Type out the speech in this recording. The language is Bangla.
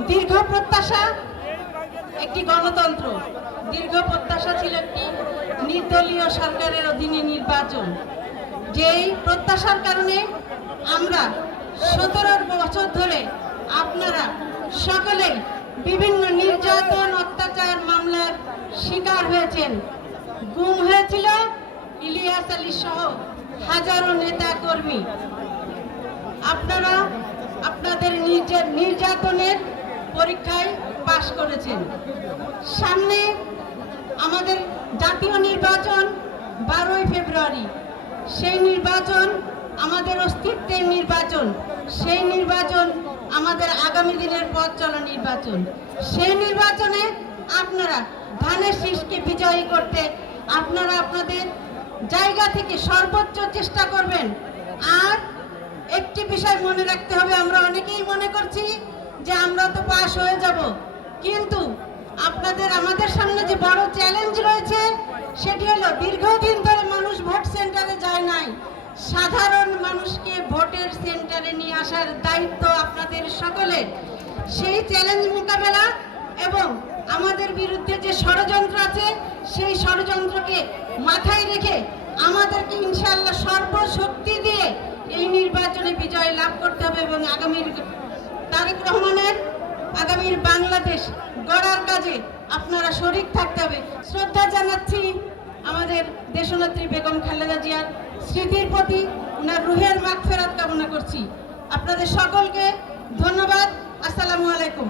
দীর্ঘ প্রত্যাশা, একটি গণতন্ত্র। দীর্ঘ প্রত্যাশা ছিল একটি নির্দলীয় সরকারের অধীনে নির্বাচন। যেই প্রত্যাশার কারণে আমরা সতেরো বছর ধরে আপনারা সকলে বিভিন্ন নির্যাতন, অত্যাচার, মামলার শিকার হয়েছেন। গুম হয়েছিল ইলিয়াস আলী সহ হাজারো নেতা কর্মী। আপনারা আপনাদের নির্যা- নির্যাতনের পরীক্ষায় পাশ করেছেন। সামনে আমাদের জাতীয় নির্বাচন বারোই ফেব্রুয়ারি। সেই নির্বাচন, আমাদের অস্তিত্বের নির্বাচন, সেই নির্বাচন আমাদের আগামী দিনের পথ চলা নির্বাচন। সেই নির্বাচনে আপনারা ধানের শীষকে বিজয়ী করতে আপনারা আপনাদের জায়গা থেকে সর্বোচ্চ চেষ্টা করবেন। আর একটি বিষয় মনে রাখতে হবে, আমরা অনেকেই মনে করছি যে আমরা তো পাশ হয়ে যাব। কিন্তু আপনাদের, আমাদের সামনে যে বড় চ্যালেঞ্জ রয়েছে, সেটি হলো দীর্ঘদিন ধরে মানুষ ভোট সেন্টারে যায় নাই। সাধারণ মানুষকে ভোটের সেন্টারে নিয়ে আসার দায়িত্ব আপনাদের সকলের সেই চ্যালেঞ্জ মোকাবেলা এবং আমাদের বিরুদ্ধে যে ষড়যন্ত্র আছে, সেই ষড়যন্ত্রকে মাথায় রেখে আমাদেরকে ইনশাল্লাহ সর্বশক্তি দিয়ে এই নির্বাচনে বিজয় লাভ করতে হবে এবং আগামীর তারেক রহমানের আগামীর বাংলাদেশ গড়ার কাজে আপনারা শরিক থাকতে হবে। শ্রদ্ধা জানাচ্ছি আমাদের দেশনেত্রী বেগম খালেদা জিয়ার স্মৃতির প্রতি ওনার রুহের মাগফেরাত কামনা করছি। আপনাদের সকলকে ধন্যবাদ। আসসালামু আলাইকুম।